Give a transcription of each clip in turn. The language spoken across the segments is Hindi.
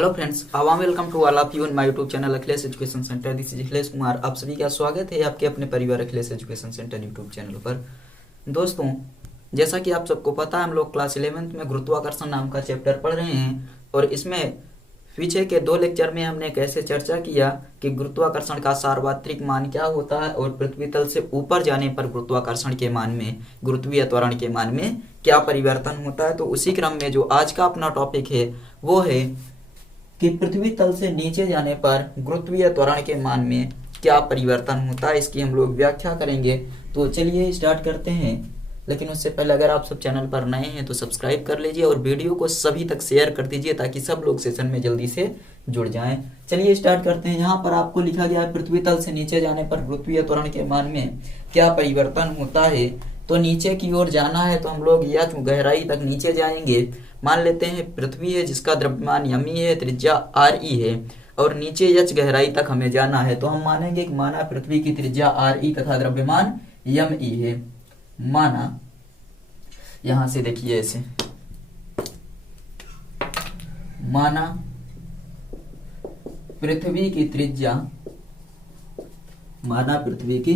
हेलो फ्रेंड्स, आवाम welcome to all of you in my YouTube channel Akhilesh education centre. This is Akhilesh Kumar. आप सभी का स्वागत है आपके अपने परिवार Akhilesh education centre YouTube channel पर। दोस्तों, जैसा कि आप सबको पता है, हम लोग क्लास 11th में गुरुत्वाकर्षण नाम का चैप्टर पढ़ रहे हैं और इसमें पीछे के 2 लेक्चर में हमने कैसे चर्चा किया कि गुरुत्वाकर्षण का सार्वत्रिक मान क्या होता है और पृथ्वी तल से ऊपर जाने पर गुरुत्वाकर्षण के मान में, गुरुत्वीय त्वरण के मान में क्या परिवर्तन होता है। तो उसी क्रम में जो आज का अपना टॉपिक है वो है कि पृथ्वी तल से नीचे जाने पर गुरुत्वीय त्वरण के मान में क्या परिवर्तन होता है, इसकी हम लोग व्याख्या करेंगे। तो चलिए स्टार्ट करते हैं। लेकिन उससे पहले अगर आप सब चैनल पर नए हैं तो सब्सक्राइब कर लीजिए और वीडियो को सभी तक शेयर कर दीजिए ताकि सब लोग सेशन में जल्दी से जुड़ जाएं। चलिए स्टार्ट करते हैं। यहाँ पर आपको लिखा गया है पृथ्वी तल से नीचे जाने पर गुरुत्वीय त्वरण के मान में क्या परिवर्तन होता है। तो नीचे की ओर जाना है तो हम लोग या गहराई तक नीचे जाएंगे। मान लेते हैं पृथ्वी है जिसका द्रव्यमान यमी है, त्रिज्या आर ई है और नीचे यच गहराई तक हमें जाना है। तो हम मानेंगे कि माना पृथ्वी की त्रिज्या आर ई तथा द्रव्यमान यम ई है। माना, यहां से देखिए ऐसे, माना पृथ्वी की त्रिज्या, माना पृथ्वी की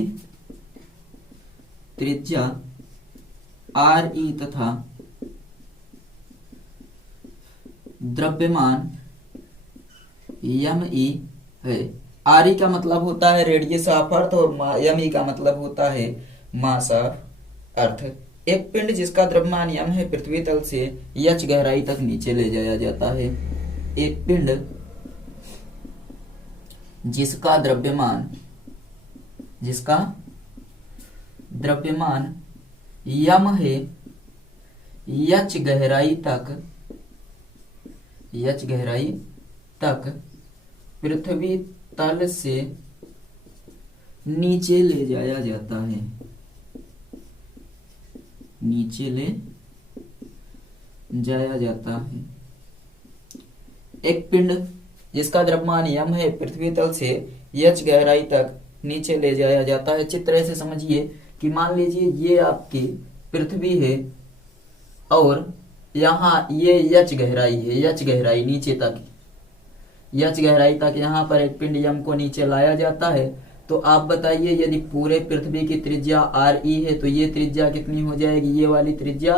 त्रिज्या आर ई तथा द्रव्यमान यम ई है। आर ई का मतलब होता है रेडियस ऑफ अर्थ और यम ई का मतलब होता है मास ऑफ अर्थ। एक पिंड जिसका द्रव्यमान यम है पृथ्वी तल से यच गहराई तक नीचे ले जाया जाता है। एक पिंड जिसका द्रव्यमान यम है यच गहराई तक पृथ्वी तल से नीचे ले जाया जाता है। नीचे ले जाया जाता है। एक पिंड जिसका द्रव्यमान यम है पृथ्वी तल से यच गहराई तक नीचे ले जाया जाता है। चित्र से समझिए कि मान लीजिए ये आपकी पृथ्वी है और यहाँ ये यच गहराई है, यच गहराई नीचे तक, यच गहराई तक यहाँ पर एक पिंड यम को नीचे लाया जाता है। तो आप बताइए यदि पूरे पृथ्वी की त्रिज्या आर ई है तो ये त्रिज्या कितनी हो जाएगी, ये वाली त्रिज्या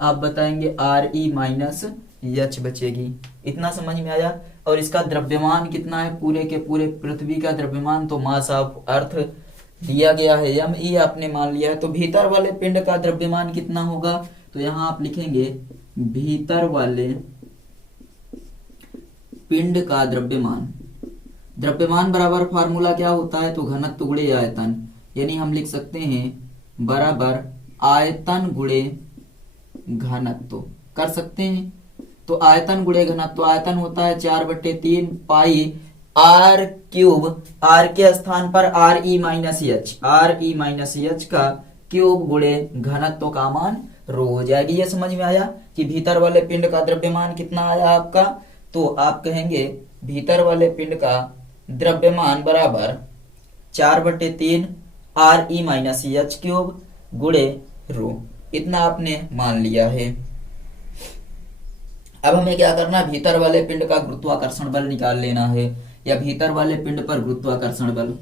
आप बताएंगे आर ई माइनस यच बचेगी। इतना समझ में आया। और इसका द्रव्यमान कितना है, पूरे के पूरे पृथ्वी का द्रव्यमान, तो मास ऑफ अर्थ दिया गया है, यम ई आपने मान लिया है। तो भीतर वाले पिंड का द्रव्यमान कितना होगा, तो यहाँ आप लिखेंगे भीतर वाले पिंड का द्रव्यमान बराबर फार्मूला क्या होता है, तो घनत्व गुणे आयतन, यानी हम लिख सकते हैं बराबर आयतन गुणे घनत्व कर सकते हैं। तो आयतन गुणे घनत्व, आयतन होता है 4/3 पाई आर क्यूब, आर के स्थान पर आर ई माइनस एच का क्यूब गुणे घनत्व का मान रो हो जाएगी। ये समझ में आया कि भीतर वाले पिंड का द्रव्यमान कितना आया आपका, तो आप कहेंगे भीतर वाले पिंड का द्रव्यमान बराबर 4/3 are E minus H cube गुणे रो। इतना आपने मान लिया है। अब हमें क्या करना है, भीतर वाले पिंड का गुरुत्वाकर्षण बल निकाल लेना है, या भीतर वाले पिंड पर गुरुत्वाकर्षण बल,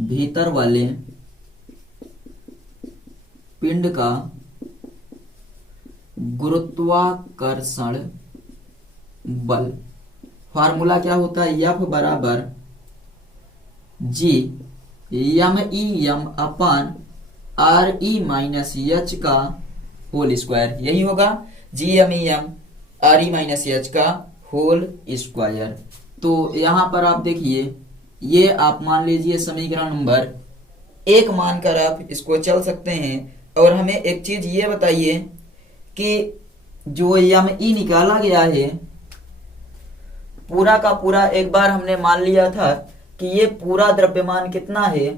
भीतर वाले पिंड का गुरुत्वाकर्षण बल, फार्मूला क्या होता है, एफ बराबर G M E M upon R E minus H का होल स्क्वायर, यही होगा G M E M R E minus H का होल स्क्वायर। तो यहां पर आप देखिए, ये आप मान लीजिए समीकरण नंबर 1 मानकर आप इसको चल सकते हैं। और हमें एक चीज ये बताइए कि जो यम ई निकाला गया है पूरा का पूरा, एक बार हमने मान लिया था कि ये पूरा द्रव्यमान कितना है,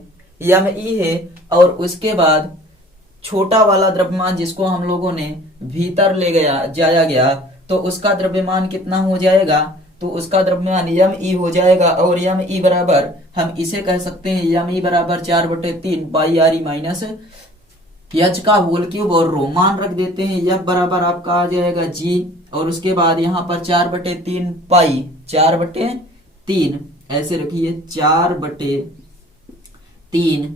यम ई है, और उसके बाद छोटा वाला द्रव्यमान जिसको हम लोगों ने भीतर ले जाया गया, तो उसका द्रव्यमान कितना हो जाएगा, तो उसका द्रव्यमान यम ई हो जाएगा। और यम ई बराबर हम इसे कह सकते हैं, यम ई बराबर 4/3 पाई आर ई माइनस एच का होल क्यूब और रो मान रख देते हैं। एफ बराबर आपका आ जाएगा जी और उसके बाद यहाँ पर 4/3 पाई, 4/3 ऐसे रखिए, 4/3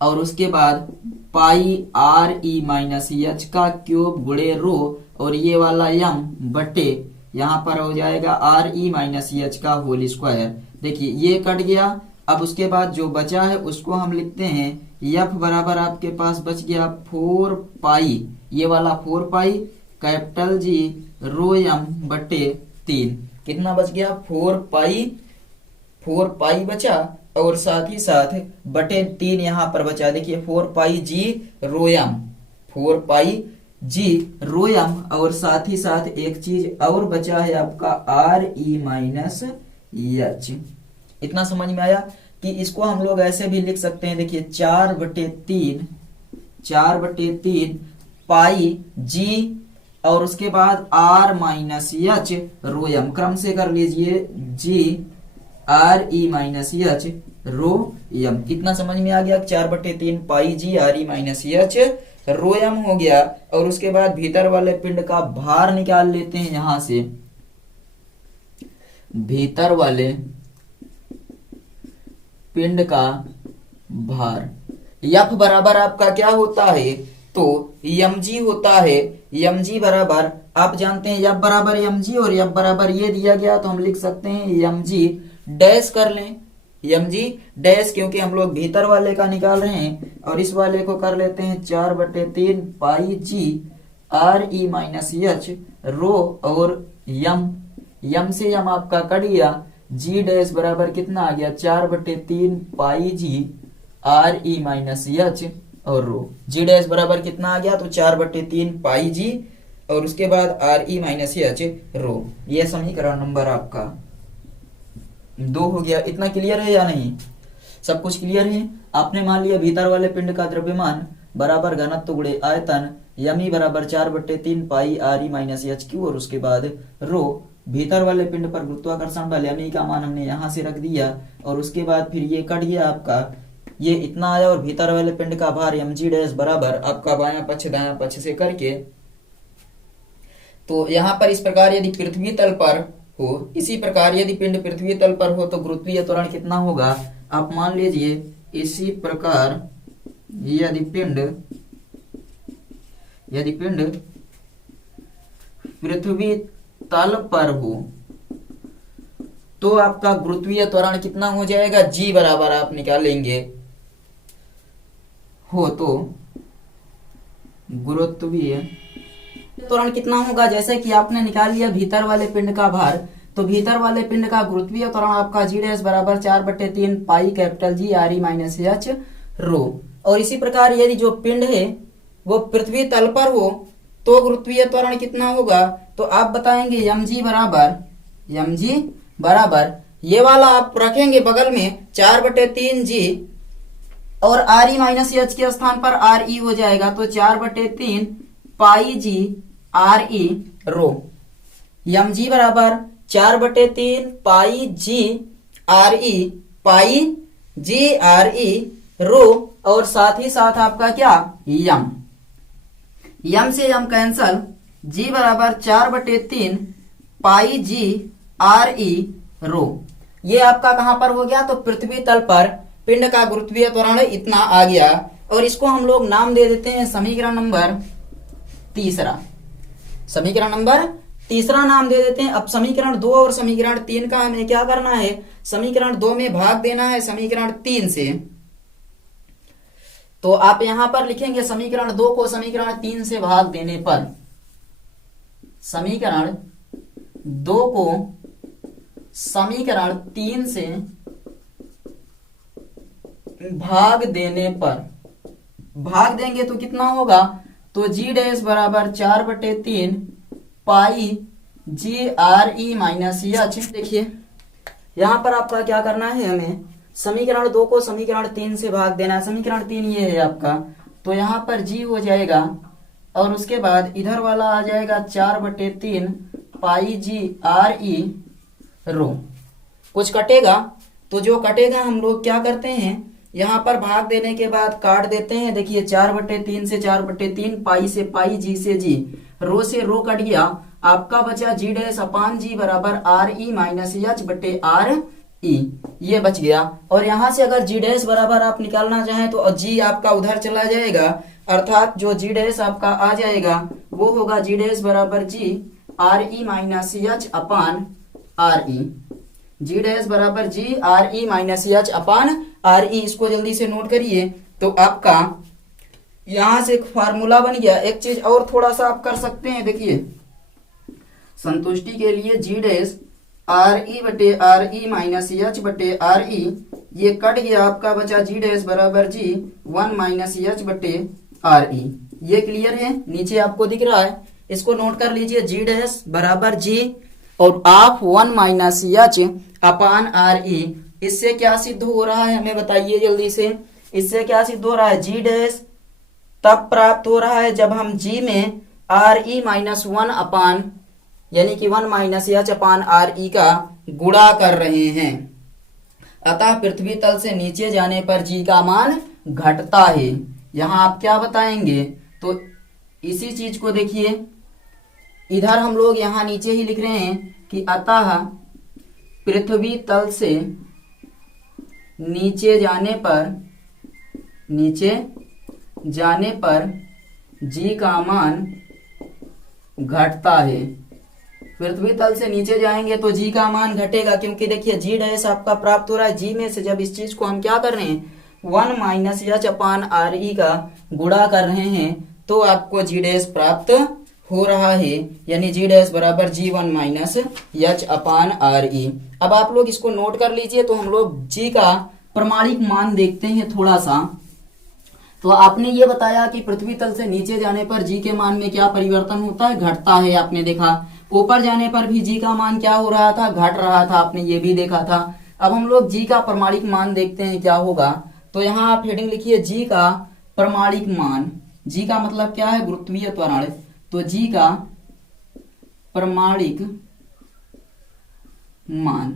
और उसके बाद पाई RE-H का क्यूब गुणे रो, और ये वाला m बटे यहाँ पर हो जाएगा RE-H का होल स्क्वायर। देखिए ये कट गया। अब उसके बाद जो बचा है उसको हम लिखते हैं F बराबर आपके पास बच गया 4 पाई, ये वाला 4 पाई कैपिटल G रो m बटे 3। कितना बच गया? 4 पाई बचा, और साथ ही साथ बटे 3 यहाँ पर बचा। देखिए 4 पाई G रो m, 4 पाई G रो m, और साथ ही साथ एक चीज और बचा है आपका RE-H। इतना समझ में आया कि इसको हम लोग ऐसे भी लिख सकते हैं। देखिए 4/3 पाई G और उसके बाद R-H रो m, क्रम से कर लीजिए, G RE-H रो m। कितना समझ में आ गया? 4/3 पाई G RE-H रो m हो गया। और उसके बाद भीतर वाले पिंड का भार निकाल लेते हैं। यहां से भीतर वाले पिंड का भार F बराबर आपका क्या होता है? तो mg होता है। mg बराबर आप जानते हैं F बराबर mg, और F बराबर ये दिया गया तो हम लिख सकते हैं mg डैश कर लें, mg डैश, क्योंकि हम लोग भीतर वाले का निकाल रहे हैं। और इस वाले को कर लेते हैं 4/3 पाई G RE-H रो, और m से m आपका कट गया, G डैश बराबर कितना आ गया? 4/3 पाई G RE-H और रो। G डैश बराबर कितना आ गया? तो 4/3 पाई G और उसके बाद RE-H रो। ये समीकरण नंबर आपका 2 हो गया। इतना क्लियर है या नहीं? सब कुछ क्लियर है? आपने मान लिया भीतर वाले पिंड का द्रव्यमान बराबर घनत्व गुणे आयतन, यमी बराबर 4/3 पाई RE-H क्यू, और उसके बाद रो। भीतर वाले पिंड पर गुरुत्वाकर्षण बल यानी का मान हमने यहां से रख दिया, और उसके बाद फिर ये कट गया आपका, ये इतना आया। और भीतर वाले पिंड का भार mg डैश बराबर आपका बायां पक्ष दायां पक्ष से करके, तो यहां पर इस प्रकार यदि पृथ्वी तल पर हो, इसी प्रकार यदि पिंड पृथ्वी तल पर हो तो गुरुत्वीय त्वरण कितना होगा? आप मान लीजिए इसी प्रकार यदि पिंड पृथ्वी तल पर हो तो आपका गुरुत्वीय त्वरण कितना हो जाएगा? G बराबर आप निकालेंगे हो तो गुरुत्वीय त्वरण कितना होगा? जैसे कि आपने निकाल लिया भीतर वाले पिंड का भार, तो भीतर वाले पिंड का गुरुत्वीय त्वरण आपका G डैश बराबर 4/3 पाई कैपिटल G RE-H रो। और इसी प्रकार यदि जो पिंड है वो पृथ्वी तल पर हो तो गुरुत्वीय त्वरण कितना होगा? तो आप बताएंगे mg बराबर ये वाला आप रखेंगे बगल में 4/3 G और RE-H के स्थान पर RE हो जाएगा, तो 4/3 पाई G RE रो। mg बराबर 4/3 पाई G RE पाई G RE रो, और साथ ही साथ आपका क्या m से m कैंसल, G बराबर 4/3 पाई G RE रो। ये आपका कहां पर हो गया? तो पृथ्वी तल पर पिंड का गुरुत्वीय त्वरण इतना आ गया, और इसको हम लोग नाम दे देते हैं समीकरण नंबर तीसरा नाम दे देते हैं। अब समीकरण 2 और समीकरण 3 का हमें क्या करना है? समीकरण 2 में भाग देना है समीकरण 3 से। तो आप यहां पर लिखेंगे समीकरण 2 को समीकरण 3 से भाग देने पर, समीकरण 2 को समीकरण 3 से भाग देने पर, भाग देंगे तो कितना होगा? तो G डैश बराबर 4/3 पाई G RE-H। देखिए यहां पर आपका क्या करना है, हमें समीकरण 2 को समीकरण 3 से भाग देना है। समीकरण 3 ये है आपका, तो यहां पर G हो जाएगा, और उसके बाद इधर वाला आ जाएगा 4/3 पाई G RE रो। कुछ कटेगा, तो जो कटेगा हम लोग क्या करते हैं, यहां पर भाग देने के बाद काट देते हैं। देखिए 4/3 से 4/3 पाई से पाई G से G, रो से रो कट गया, आपका बचा जी डैश अपान जी बराबर आर ई माइनस एच बटे आर ई, ये बच गया। और यहां से अगर जी डैश बराबर आप निकालना चाहें तो जी आपका उधर चला जाएगा, अर्थात जो जी डैश आपका आ जाएगा वो होगा जी डैश बराबर जी are E minus H upon R E. Ji dash बराबर जी are E minus H upon R ई, इसको जल्दी से नोट करिए। तो आपका यहां से एक फार्मूला बन गया। एक चीज और थोड़ा सा आप कर सकते हैं, देखिए संतुष्टि के लिए जी डैश आर ई बटे आर ई माइनस एच बटे आर ई, ये कट गया, आपका बचा जी डैश बराबर जी 1 माइनस एच बटे आर ई। ये क्लियर है, नीचे आपको दिख रहा है, इसको नोट कर लीजिए। जी डैश बराबर जी और आप 1 माइनस एच अपान आर ई, इससे क्या सिद्ध हो रहा है हमें बताइए जल्दी से। इससे क्या सिद्ध हो रहा है, जी डैश तब प्राप्त हो रहा है जब हम जी में आर ई माइनस 1 अपान यानी कि 1 माइनस एच अपान आर ई का गुणा कर रहे हैं। अतः पृथ्वी तल से नीचे जाने पर जी का मान घटता है। यहां आप क्या बताएंगे, तो इसी चीज को देखिए, इधर हम लोग यहां नीचे ही लिख रहे हैं कि अतः पृथ्वी तल से नीचे जाने पर जी का मान घटता है। पृथ्वी तल से नीचे जाएंगे तो जी का मान घटेगा, क्योंकि देखिए जी डैश आपका प्राप्त हो रहा है, जी में से जब इस चीज को हम क्या कर रहे हैं 1 माइनस एच अपान आर ई का गुणा कर रहे हैं तो आपको जी डैश प्राप्त हो रहा है, यानी जी डैश बराबर जी 1 माइनस एच अपान आर ई। अब आप लोग इसको नोट कर लीजिए। तो हम लोग जी का प्रमाणिक मान देखते हैं थोड़ा सा। तो आपने ये बताया कि पृथ्वी तल से नीचे जाने पर जी के मान में क्या परिवर्तन होता है, घटता है, आपने देखा। ऊपर जाने पर भी जी का मान क्या हो रहा था, घट रहा था, आपने ये भी देखा था। अब हम लोग जी का प्रमाणिक मान देखते हैं क्या होगा। तो यहाँ आप हेडिंग लिखिए जी का प्रमाणिक मान। जी का मतलब क्या है, गुरुत्वीय त्वरण। तो जी का प्रमाणिक मान,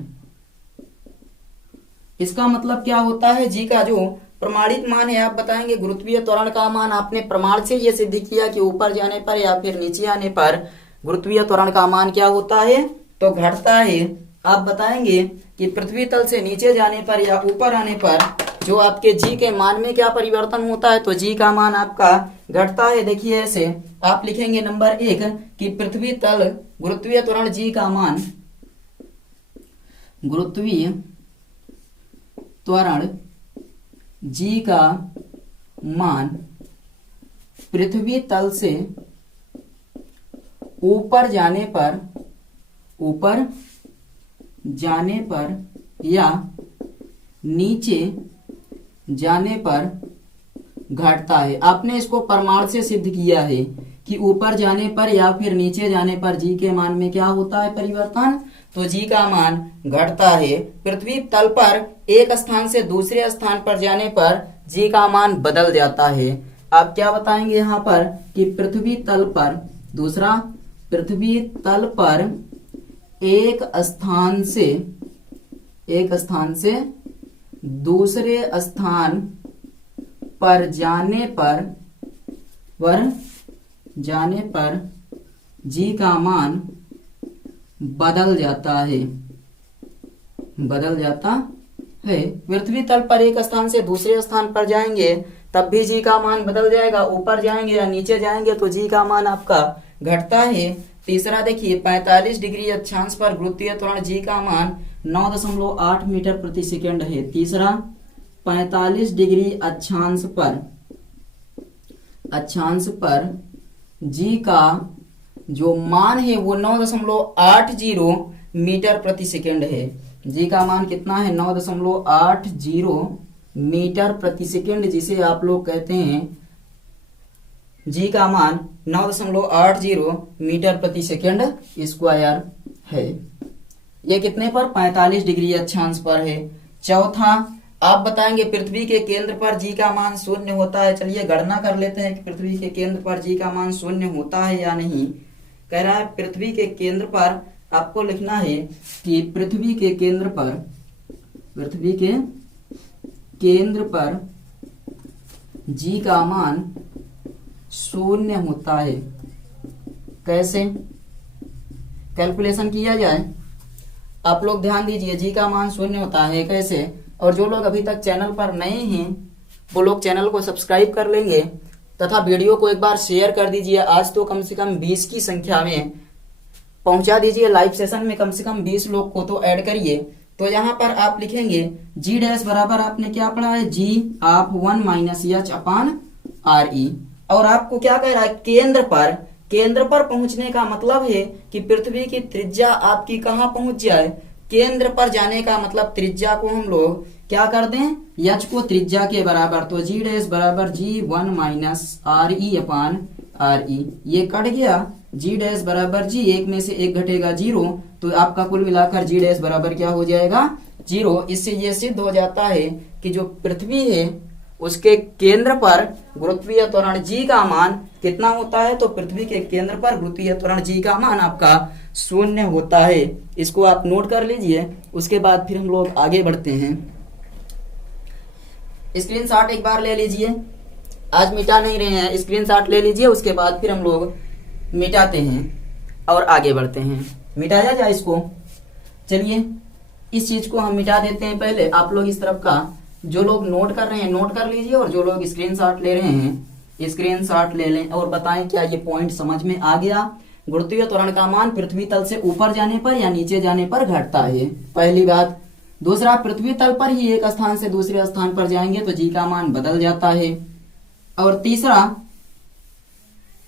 इसका मतलब क्या होता है, जी का जो प्रमाणित मान है आप बताएंगे गुरुत्वीय त्वरण का मान। आपने प्रमाण से ये सिद्ध किया कि ऊपर जाने पर या फिर नीचे आने पर गुरुत्वीय त्वरण का मान क्या होता है, तो घटता है। आप बताएंगे कि पृथ्वी तल से नीचे जाने पर या ऊपर आने पर जो आपके जी के मान में क्या परिवर्तन होता है, तो जी का मान आपका घटता है। देखिए ऐसे आप लिखेंगे नंबर 1 कि पृथ्वी तल गुरुत्वीय त्वरण जी का मान, गुरुत्वीय त्वरण जी का मान पृथ्वी तल से ऊपर जाने पर या नीचे जाने पर घटता है। आपने इसको प्रमाण से सिद्ध किया है कि ऊपर जाने पर या फिर नीचे जाने पर जी के मान में क्या होता है, परिवर्तन। तो जी का मान घटता है। पृथ्वी तल पर एक स्थान से दूसरे स्थान पर जाने पर जी का मान बदल जाता है। आप क्या बताएंगे यहाँ पर कि पृथ्वी तल पर, दूसरा पृथ्वी तल पर एक स्थान से दूसरे स्थान पर जाने पर जी का मान बदल जाता है। पृथ्वी तल पर एक स्थान से दूसरे स्थान पर जाएंगे तब भी जी का मान बदल जाएगा। ऊपर जाएंगे या नीचे जाएंगे तो जी का मान आपका घटता है। तीसरा देखिए 45 डिग्री अक्षांश पर गुरुत्वीय त्वरण जी का मान 9.8 मीटर प्रति सेकंड है। तीसरा 45 डिग्री अक्षांश पर जी का जो मान है वो 9.80 मीटर प्रति सेकंड है। जी का मान कितना है, 9.80 मीटर प्रति सेकंड, जिसे आप लोग कहते हैं जी का मान 9.80 मीटर प्रति सेकंड स्क्वायर है। ये कितने पर, 45 डिग्री अक्षांश पर है। चौथा आप बताएंगे पृथ्वी के केंद्र पर जी का मान शून्य होता है। चलिए गणना कर लेते हैं कि पृथ्वी के केंद्र पर जी का मान शून्य होता है या नहीं। कह रहा है पृथ्वी के केंद्र पर आपको लिखना है कि पृथ्वी के केंद्र पर जी का मान शून्य होता है। कैसे, कैलकुलेशन किया जाए, आप लोग ध्यान दीजिए, जी का मान शून्य होता है कैसे। और जो लोग अभी तक चैनल पर नए हैं वो लोग चैनल को सब्सक्राइब कर लेंगे तथा वीडियो को एक बार शेयर कर दीजिए। आज तो कम से कम 20 की संख्या में पहुंचा दीजिए, लाइव सेशन में कम से कम 20 लोग को तो ऐड करिए। तो यहाँ पर आप लिखेंगे जी डैश बराबर आपने क्या पढ़ा है, जी आप 1 माइनस एच अपान आर ई। और आपको क्या कह रहा है, केंद्र पर पहुंचने का मतलब है कि पृथ्वी की त्रिज्या आपकी कहाँ पहुंच जाए, केंद्र पर जाने का मतलब त्रिज्या को हम लोग क्या कर दें, यच को त्रिज्या के बराबर। तो जी डैश बराबर जी 1 माइनस आर ई अपान आर ई, ये कट गया। जी डैश बराबर जी, एक में से एक घटेगा 0, तो आपका कुल मिलाकर जी डैश बराबर क्या हो जाएगा, 0। इससे ये सिद्ध हो जाता है कि जो पृथ्वी है उसके केंद्र पर गुरुत्वीय त्वरण जी का मान कितना होता है, तो पृथ्वी के केंद्र पर गुरुत्वीय त्वरण जी का मान आपका 0 होता है। इसको आप नोट कर लीजिए, उसके बाद फिर हम लोग आगे बढ़ते हैं। स्क्रीनशॉट एक बार ले लीजिए, आज मिटा नहीं रहे हैं, स्क्रीनशॉट ले लीजिए, उसके बाद फिर हम लोग मिटाते हैं और आगे बढ़ते हैं। मिटाया जाए इसको, चलिए इस चीज को हम मिटा देते हैं। पहले आप लोग इस तरफ का जो लोग नोट कर रहे हैं नोट कर लीजिए, और जो लोग स्क्रीनशॉट ले रहे हैं स्क्रीनशॉट ले लें और बताएं क्या ये पॉइंट समझ में आ गया। गुरुत्वीय त्वरण का मान पृथ्वी तल से ऊपर जाने पर या नीचे जाने पर घटता है, पहली बात। दूसरा, पृथ्वी तल पर ही एक स्थान से दूसरे स्थान पर जाएंगे तो जी का मान बदल जाता है। और तीसरा,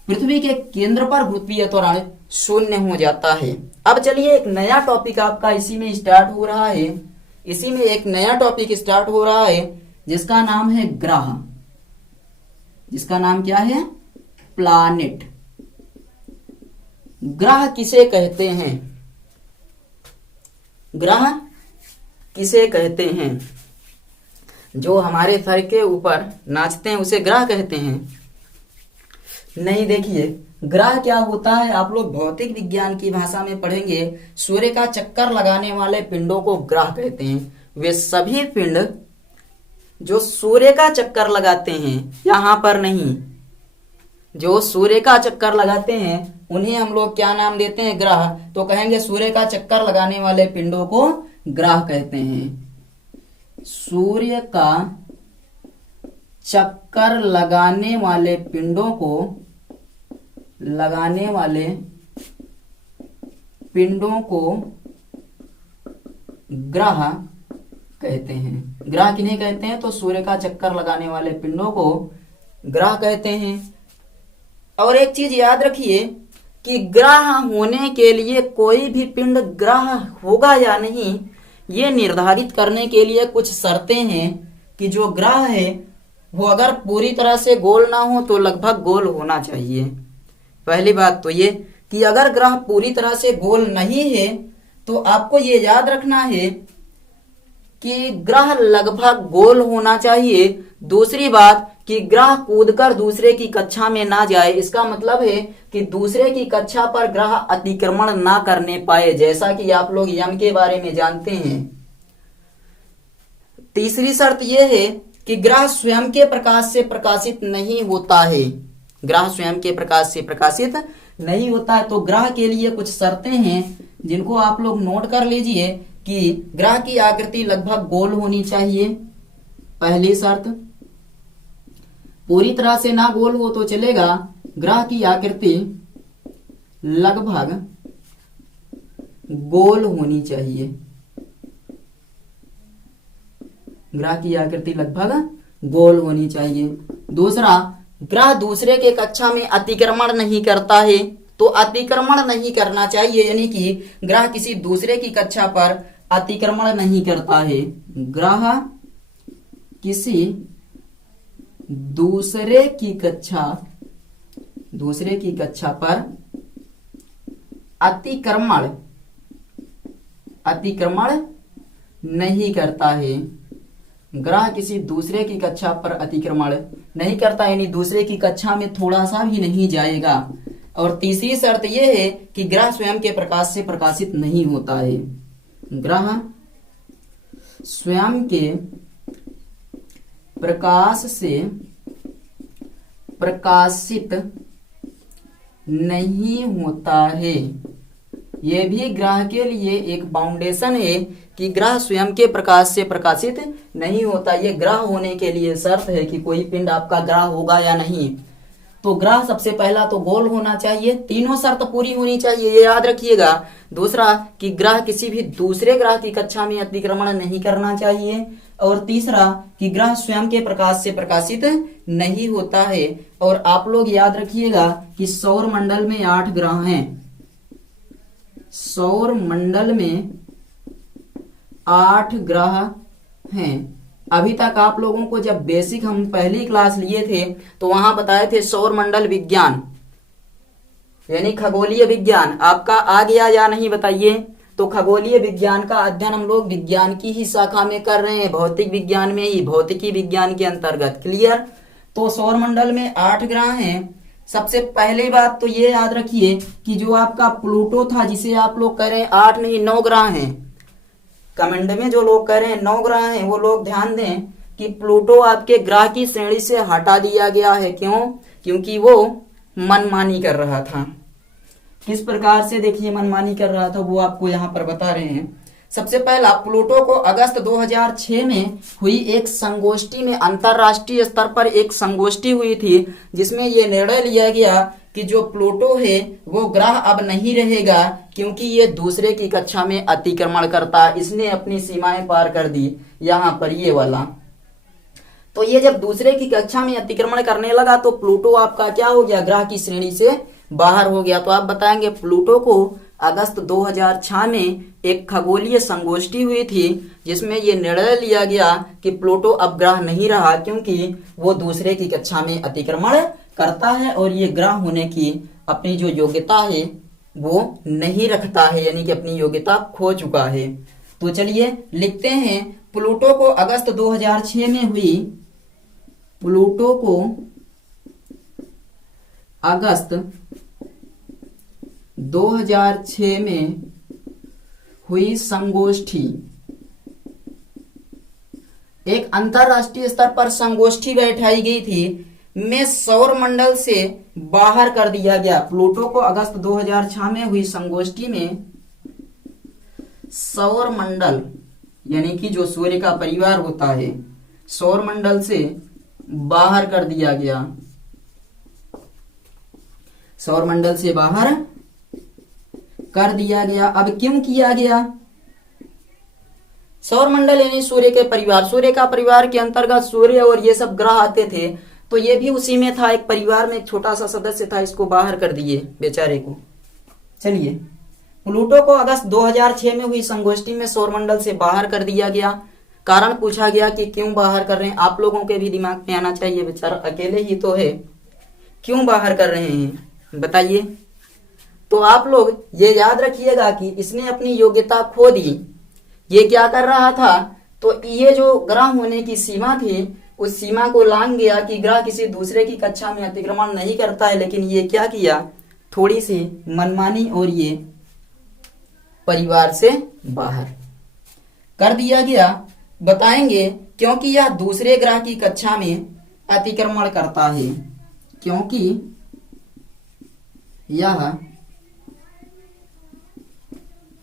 पृथ्वी के केंद्र पर गुरुत्वीय त्वरण 0 हो जाता है। अब चलिए एक नया टॉपिक आपका इसी में स्टार्ट हो रहा है, इसी में एक नया टॉपिक स्टार्ट हो रहा है जिसका नाम है ग्रह। जिसका नाम क्या है, प्लैनेट। ग्रह किसे कहते हैं, ग्रह किसे कहते हैं, जो हमारे सर के ऊपर नाचते हैं उसे ग्रह कहते हैं। नहीं, देखिए ग्रह क्या होता है, आप लोग भौतिक विज्ञान की भाषा में पढ़ेंगे, सूर्य का चक्कर लगाने वाले पिंडों को ग्रह कहते हैं। वे सभी पिंड जो सूर्य का चक्कर लगाते हैं, यहां पर नहीं, जो सूर्य का चक्कर लगाते हैं उन्हें हम लोग क्या नाम देते हैं, ग्रह। तो कहेंगे सूर्य का चक्कर लगाने वाले पिंडों को ग्रह कहते हैं। सूर्य का चक्कर लगाने वाले पिंडों को ग्रह कहते हैं। ग्रह किन्हें कहते हैं, तो सूर्य का चक्कर लगाने वाले पिंडों को ग्रह कहते हैं। और एक चीज याद रखिए कि ग्रह होने के लिए कोई भी पिंड ग्रह होगा या नहीं, ये निर्धारित करने के लिए कुछ शर्तें हैं कि जो ग्रह है वो अगर पूरी तरह से गोल ना हो तो लगभग गोल होना चाहिए। पहली बात तो ये कि अगर ग्रह पूरी तरह से गोल नहीं है तो आपको ये याद रखना है कि ग्रह लगभग गोल होना चाहिए। दूसरी बात कि ग्रह कूदकर दूसरे की कक्षा में ना जाए, इसका मतलब है कि दूसरे की कक्षा पर ग्रह अतिक्रमण ना करने पाए, जैसा कि आप लोग यम के बारे में जानते हैं। तीसरी शर्त यह है कि ग्रह स्वयं के प्रकाश से प्रकाशित नहीं होता है, ग्रह स्वयं के प्रकाश से प्रकाशित नहीं होता है। तो ग्रह के लिए कुछ शर्तें हैं जिनको आप लोग नोट कर लीजिए कि ग्रह की आकृति लगभग गोल होनी चाहिए, पहली शर्त। पूरी तरह से ना गोल हो तो चलेगा, ग्रह की आकृति लगभग गोल होनी चाहिए, ग्रह की आकृति लगभग गोल होनी चाहिए। दूसरा, ग्रह दूसरे के कक्षा में अतिक्रमण नहीं करता है, तो अतिक्रमण नहीं करना चाहिए, यानी कि ग्रह किसी दूसरे की कक्षा पर अतिक्रमण नहीं करता है। ग्रह किसी दूसरे की कक्षा पर अतिक्रमण नहीं करता है। ग्रह किसी दूसरे की कक्षा पर अतिक्रमण नहीं करता, यानी दूसरे की कक्षा में थोड़ा सा भी नहीं जाएगा। और तीसरी शर्त यह है कि ग्रह स्वयं के प्रकाश से प्रकाशित नहीं होता है, ग्रह स्वयं के प्रकाश से प्रकाशित नहीं होता है। ये भी ग्रह के लिए एक फाउंडेशन है कि ग्रह स्वयं के प्रकाश से प्रकाशित नहीं होता। ये ग्रह होने के लिए शर्त है कि कोई पिंड आपका ग्रह होगा या नहीं। तो ग्रह सबसे पहला तो गोल होना चाहिए, तीनों शर्त पूरी होनी चाहिए, ये याद रखिएगा। दूसरा कि ग्रह किसी भी दूसरे ग्रह की कक्षा में अतिक्रमण नहीं करना चाहिए। और तीसरा कि ग्रह स्वयं के प्रकाश से प्रकाशित नहीं होता है। और आप लोग याद रखिएगा कि सौर मंडल में 8 ग्रह हैं। सौर मंडल में 8 ग्रह हैं। अभी तक आप लोगों को जब बेसिक हम पहली क्लास लिए थे तो वहां बताए थे सौर मंडल विज्ञान यानी खगोलीय विज्ञान। आपका आ गया या नहीं बताइए। तो खगोलीय विज्ञान का अध्ययन हम लोग विज्ञान की ही शाखा में कर रहे हैं, भौतिक विज्ञान में ही, भौतिकी विज्ञान के अंतर्गत। क्लियर। तो सौर मंडल में 8 ग्रह हैं। सबसे पहली बात तो ये याद रखिए कि जो आपका प्लूटो था, जिसे आप लोग कह रहे हैं 8 नहीं 9 ग्रह हैं, कमेंट में जो लोग कह रहे हैं 9 ग्रह हैं, वो लोग ध्यान दें कि प्लूटो आपके ग्रह की श्रेणी से हटा दिया गया है। क्यों? क्योंकि वो मनमानी कर रहा था। किस प्रकार से देखिए मनमानी कर रहा था, वो आपको यहाँ पर बता रहे हैं। सबसे पहला, प्लूटो को अगस्त 2006 में हुई एक संगोष्ठी में, अंतरराष्ट्रीय स्तर पर एक संगोष्ठी हुई थी, जिसमें यह निर्णय लिया गया कि जो प्लूटो है वो ग्रह अब नहीं रहेगा, क्योंकि ये दूसरे की कक्षा में अतिक्रमण करता, इसने अपनी सीमाएं पार कर दी। यहाँ पर ये वाला, तो ये जब दूसरे की कक्षा में अतिक्रमण करने लगा तो प्लूटो आपका क्या हो गया, ग्रह की श्रेणी से बाहर हो गया। तो आप बताएंगे प्लूटो को अगस्त 2006 में एक खगोलीय संगोष्ठी हुई थी, जिसमें यह निर्णय लिया गया कि प्लूटो अब ग्रह नहीं रहा, क्योंकि वो दूसरे की कक्षा में अतिक्रमण करता है और ये ग्रह होने की अपनी जो योग्यता है वो नहीं रखता है, यानी कि अपनी योग्यता खो चुका है। तो चलिए लिखते हैं, प्लूटो को अगस्त 2006 में हुई, प्लूटो को अगस्त 2006 में हुई संगोष्ठी, एक अंतरराष्ट्रीय स्तर पर संगोष्ठी बैठाई गई थी, में सौर मंडल से बाहर कर दिया गया। प्लूटो को अगस्त 2006 में हुई संगोष्ठी में सौर मंडल यानी कि जो सूर्य का परिवार होता है, सौर मंडल से बाहर कर दिया गया। सौर मंडल से बाहर कर दिया गया। अब क्यों किया गया? सौर मंडल यानी सूर्य के परिवार, सूर्य का परिवार के अंतर्गत सूर्य और ये सब ग्रह आते थे, तो ये भी उसी में था, एक परिवार में एक छोटा सा सदस्य था, इसको बाहर कर दिए बेचारे को। चलिए, प्लूटो को अगस्त 2006 में हुई संगोष्ठी में सौर मंडल से बाहर कर दिया गया। कारण पूछा गया कि क्यों बाहर कर रहे हैं, आप लोगों के भी दिमाग में आना चाहिए, बेचारा अकेले ही तो है, क्यों बाहर कर रहे हैं बताइए। तो आप लोग ये याद रखिएगा कि इसने अपनी योग्यता खो दी। ये क्या कर रहा था, तो ये जो ग्रह होने की सीमा थी, उस सीमा को लांघ गया कि ग्रह किसी दूसरे की कक्षा में अतिक्रमण नहीं करता है, लेकिन ये क्या किया, थोड़ी सी मनमानी और ये परिवार से बाहर कर दिया गया। बताएंगे क्योंकि यह दूसरे ग्रह की कक्षा में अतिक्रमण करता है, क्योंकि यह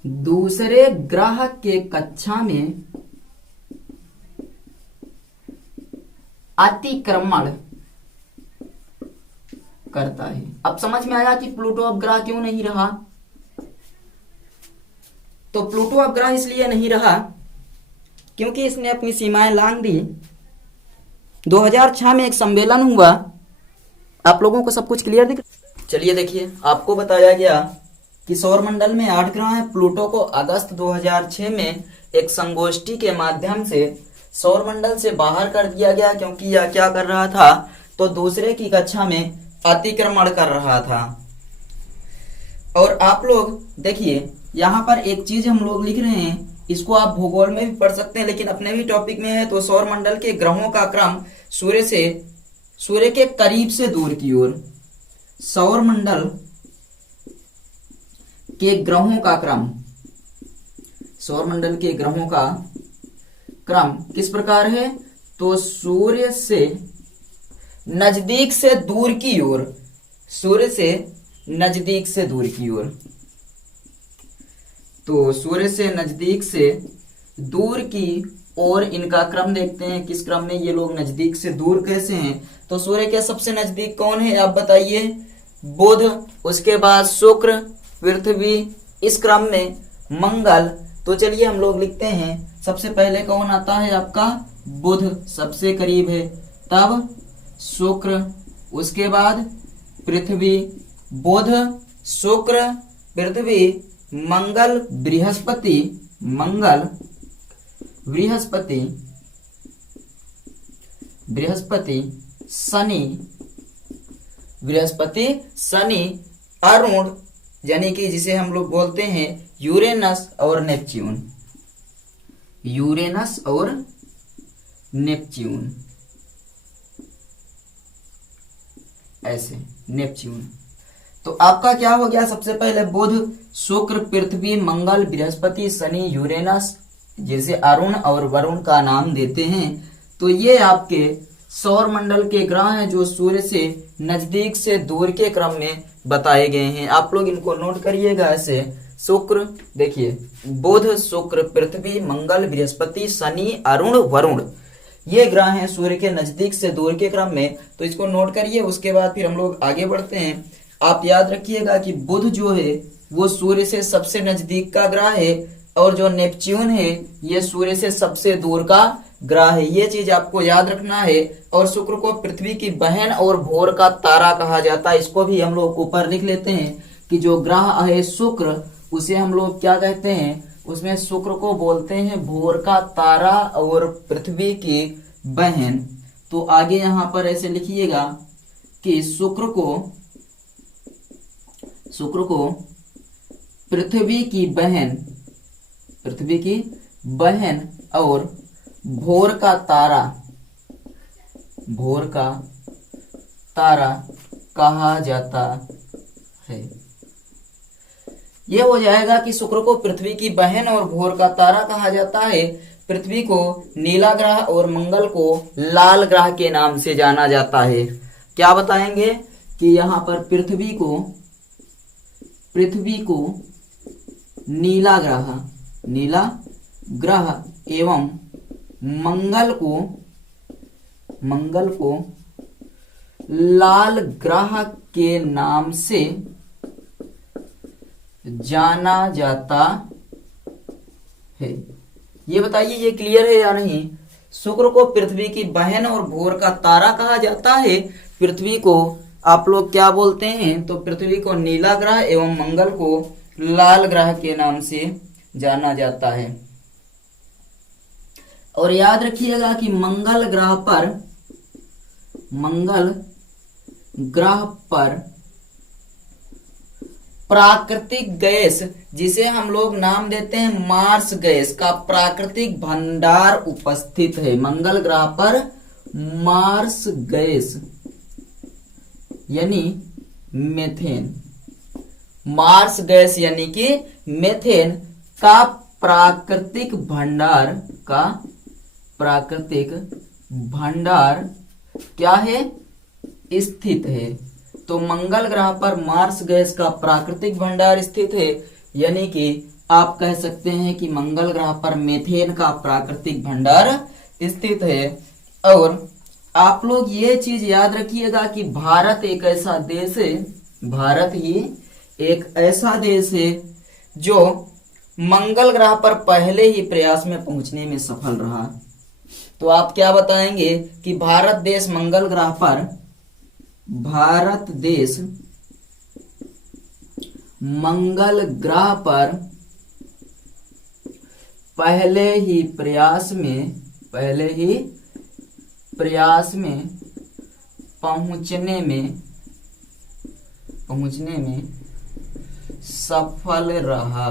दूसरे ग्रह के कक्षा में अतिक्रमण करता है। अब समझ में आया कि प्लूटो अब ग्रह क्यों नहीं रहा। तो प्लूटो अब ग्रह इसलिए नहीं रहा क्योंकि इसने अपनी सीमाएं लांघ दी। 2006 में एक सम्मेलन हुआ, आप लोगों को सब कुछ क्लियर दिख। चलिए देखिए, आपको बताया गया कि सौर मंडल में 8 ग्रह हैं। प्लूटो को अगस्त 2006 में एक संगोष्ठी के माध्यम से सौर मंडल से बाहर कर दिया गया, क्योंकि यह क्या कर रहा था, तो दूसरे की कक्षा में अतिक्रमण कर रहा था। और आप लोग देखिए, यहाँ पर एक चीज हम लोग लिख रहे हैं, इसको आप भूगोल में भी पढ़ सकते हैं, लेकिन अपने भी टॉपिक में है। तो सौर मंडल के ग्रहों का क्रम सूर्य के करीब से दूर की ओर, सौर मंडल के ग्रहों का क्रम, सौर मंडल के ग्रहों का क्रम किस प्रकार है, तो सूर्य से नजदीक से दूर की ओर, सूर्य से नजदीक से दूर की ओर। तो सूर्य से नजदीक से दूर की और इनका क्रम देखते हैं, किस क्रम में ये लोग नजदीक से दूर कैसे हैं। तो सूर्य के सबसे नजदीक कौन है आप बताइए? बुध, उसके बाद शुक्र, पृथ्वी, इस क्रम में मंगल। तो चलिए हम लोग लिखते हैं, सबसे पहले कौन आता है आपका? बुध सबसे करीब है, तब शुक्र, उसके बाद पृथ्वी। बुध, शुक्र, पृथ्वी, मंगल, बृहस्पति, मंगल, बृहस्पति, बृहस्पति, शनि, बृहस्पति, शनि, अरुण, यानी कि जिसे हम लोग बोलते हैं यूरेनस और नेपच्यून, यूरेनस और नेपच्यून, ऐसे नेपच्यून। तो आपका क्या हो गया? सबसे पहले बुध, शुक्र, पृथ्वी, मंगल, बृहस्पति, शनि, यूरेनस, जिसे अरुण और वरुण का नाम देते हैं। तो ये आपके सौर मंडल के ग्रह हैं जो सूर्य से नजदीक से दूर के क्रम में बताए गए हैं। आप लोग इनको नोट करिएगा ऐसे। शुक्र, देखिए बुध, शुक्र, पृथ्वी, मंगल, बृहस्पति, शनि, अरुण, वरुण, ये ग्रह हैं सूर्य के नजदीक से दूर के क्रम में। तो इसको नोट करिए, उसके बाद फिर हम लोग आगे बढ़ते हैं। आप याद रखिएगा कि बुध जो है वो सूर्य से सबसे नजदीक का ग्रह है, और जो नेपच्यून है ये सूर्य से सबसे दूर का ग्रह है, ये चीज आपको याद रखना है। और शुक्र को पृथ्वी की बहन और भोर का तारा कहा जाता है। इसको भी हम लोग ऊपर लिख लेते हैं कि जो ग्रह है शुक्र, उसे हम लोग क्या कहते हैं? उसमें शुक्र को बोलते हैं भोर का तारा और पृथ्वी की बहन। तो आगे यहाँ पर ऐसे लिखिएगा कि शुक्र को पृथ्वी की बहन, पृथ्वी की बहन और भोर का तारा, भोर का तारा कहा जाता है। यह हो जाएगा कि शुक्र को पृथ्वी की बहन और भोर का तारा कहा जाता है। पृथ्वी को नीला ग्रह और मंगल को लाल ग्रह के नाम से जाना जाता है। क्या बताएंगे कि यहाँ पर पृथ्वी को नीला ग्रह एवं मंगल को लाल ग्रह के नाम से जाना जाता है। ये बताइए, ये क्लियर है या नहीं? शुक्र को पृथ्वी की बहन और भोर का तारा कहा जाता है। पृथ्वी को आप लोग क्या बोलते हैं? तो पृथ्वी को नीला ग्रह एवं मंगल को लाल ग्रह के नाम से जाना जाता है। और याद रखिएगा कि मंगल ग्रह पर प्राकृतिक गैस, जिसे हम लोग नाम देते हैं मार्स गैस, का प्राकृतिक भंडार उपस्थित है। मंगल ग्रह पर मार्स गैस यानी मेथेन, मार्स गैस यानी कि मेथेन का प्राकृतिक भंडार क्या है? स्थित है। तो मंगल ग्रह पर मार्स गैस का प्राकृतिक भंडार स्थित है, यानी कि आप कह सकते हैं कि मंगल ग्रह पर मेथेन का प्राकृतिक भंडार स्थित है। और आप लोग ये चीज याद रखिएगा कि भारत एक ऐसा देश है, भारत ही एक ऐसा देश है जो मंगल ग्रह पर पहले ही प्रयास में पहुंचने में सफल रहा। तो आप क्या बताएंगे कि भारत देश मंगल ग्रह पर, भारत देश मंगल ग्रह पर पहले ही प्रयास में पहुंचने में सफल रहा।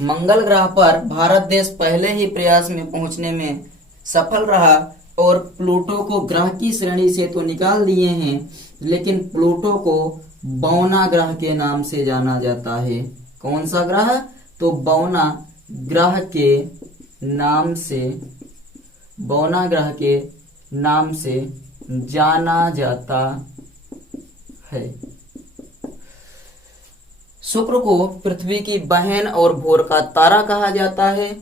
मंगल ग्रह पर भारत देश पहले ही प्रयास में पहुंचने में सफल रहा। और प्लूटो को ग्रह की श्रेणी से तो निकाल दिए हैं, लेकिन प्लूटो को बौना ग्रह के नाम से जाना जाता है। कौन सा ग्रह? तो बौना ग्रह के नाम से जाना जाता है। शुक्र को पृथ्वी की बहन और भोर का तारा कहा जाता है।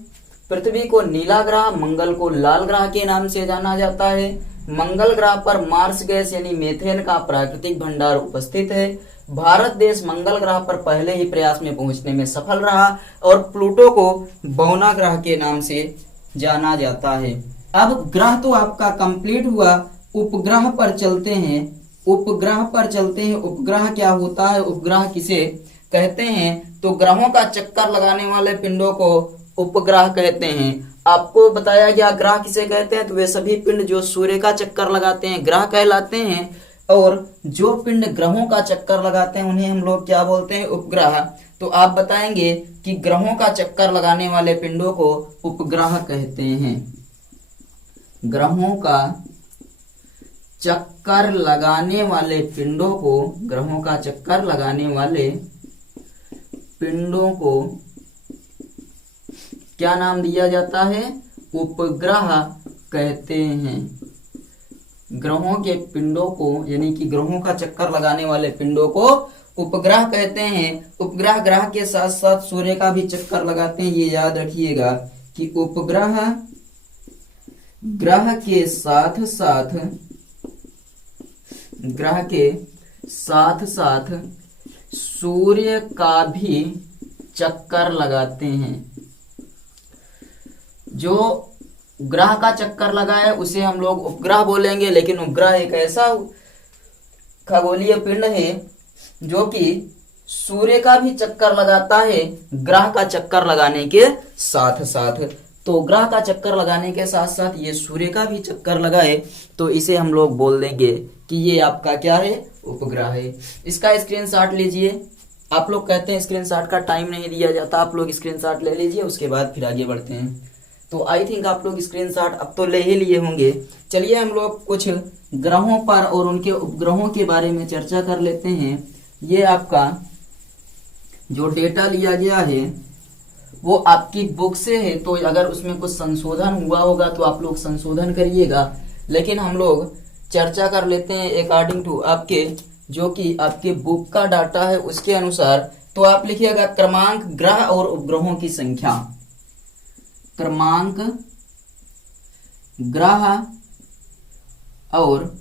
पृथ्वी को नीला ग्रह, मंगल को लाल ग्रह के नाम से जाना जाता है। मंगल ग्रह पर मार्स गैस यानी मीथेन का प्राकृतिक भंडार उपस्थित है। भारत देश मंगल ग्रह पर पहले ही प्रयास में पहुंचने में सफल रहा और प्लूटो को बौना ग्रह के नाम से जाना जाता है। अब ग्रह तो आपका कंप्लीट हुआ, उपग्रह पर चलते हैं। उपग्रह क्या होता है, उपग्रह किसे कहते हैं? तो ग्रहों का चक्कर लगाने वाले पिंडों को उपग्रह कहते हैं। आपको बताया गया ग्रह किसे कहते हैं, तो वे सभी पिंड जो सूर्य का चक्कर लगाते हैं ग्रह कहलाते हैं, और जो पिंड ग्रहों का चक्कर लगाते हैं उन्हें हम लोग क्या बोलते हैं? उपग्रह। तो आप बताएंगे कि ग्रहों का चक्कर लगाने वाले पिंडों को उपग्रह कहते हैं। ग्रहों का चक्कर लगाने वाले पिंडों को, ग्रहों का चक्कर लगाने वाले पिंडों को क्या नाम दिया जाता है? उपग्रह कहते हैं। ग्रहों के पिंडों को यानी कि ग्रहों का चक्कर लगाने वाले पिंडों को उपग्रह कहते हैं। उपग्रह ग्रह के साथ साथ सूर्य का भी चक्कर लगाते हैं, ये याद रखिएगा कि उपग्रह ग्रह के साथ साथ सूर्य का भी चक्कर लगाते हैं। जो ग्रह का चक्कर लगाए उसे हम लोग उपग्रह बोलेंगे, लेकिन उपग्रह एक ऐसा खगोलीय पिंड है जो कि सूर्य का भी चक्कर लगाता है ग्रह का चक्कर लगाने के साथ साथ। तो ग्रह का चक्कर लगाने के साथ साथ ये सूर्य का भी चक्कर लगाए तो इसे हम लोग बोल देंगे कि ये आपका क्या है? उपग्रह है। इसका स्क्रीनशॉट लीजिए। आप लोग कहते हैं स्क्रीनशॉट का टाइम नहीं दिया जाता, आप लोग स्क्रीनशॉट ले लीजिए, उसके बाद फिर आगे बढ़ते हैं। तो आई थिंक आप लोग स्क्रीनशॉट अब तो ले ही लिए होंगे। चलिए हम लोग कुछ ग्रहों पर और उनके उपग्रहों के बारे में चर्चा कर लेते हैं। ये आपका जो डेटा लिया गया है वो आपकी बुक से है, तो अगर उसमें कुछ संशोधन हुआ होगा तो आप लोग संशोधन करिएगा, लेकिन हम लोग चर्चा कर लेते हैं अकॉर्डिंग टू आपके जो कि आपके बुक का डाटा है उसके अनुसार। तो आप लिखिएगा क्रमांक, ग्रह और उपग्रहों की संख्या। क्रमांक, ग्रह और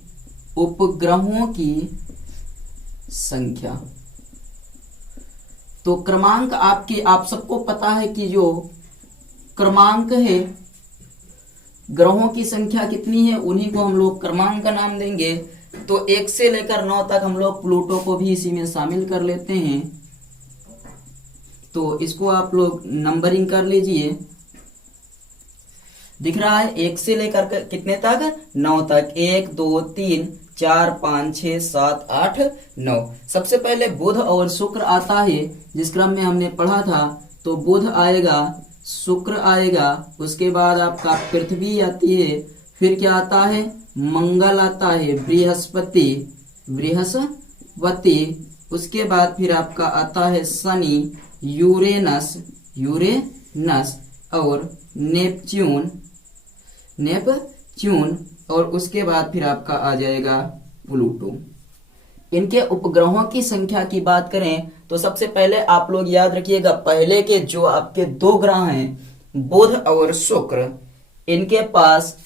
उपग्रहों की संख्या। तो क्रमांक आप सबको पता है कि जो क्रमांक है ग्रहों की संख्या कितनी है उन्हीं को हम लोग क्रमांक का नाम देंगे। तो 1 से लेकर 9 तक हम लोग प्लूटो को भी इसी में शामिल कर लेते हैं। तो इसको आप लोग नंबरिंग कर लीजिए। दिख रहा है 1 से लेकर कितने तक? 9 तक। 1 2 3 4 5 6 7 8 9। सबसे पहले बुध और शुक्र आता है, जिस क्रम में हमने पढ़ा था। तो बुध आएगा, शुक्र आएगा, उसके बाद आपका पृथ्वी आती है, फिर क्या आता है? मंगल आता है, बृहस्पति, उसके बाद फिर आपका आता है शनि, यूरेनस और नेपच्यून, और उसके बाद फिर आपका आ जाएगा प्लूटो। इनके उपग्रहों की संख्या की बात करें तो सबसे पहले आप लोग याद रखिएगा, पहले के जो आपके 2 ग्रह हैं बुध और शुक्र, इनके पास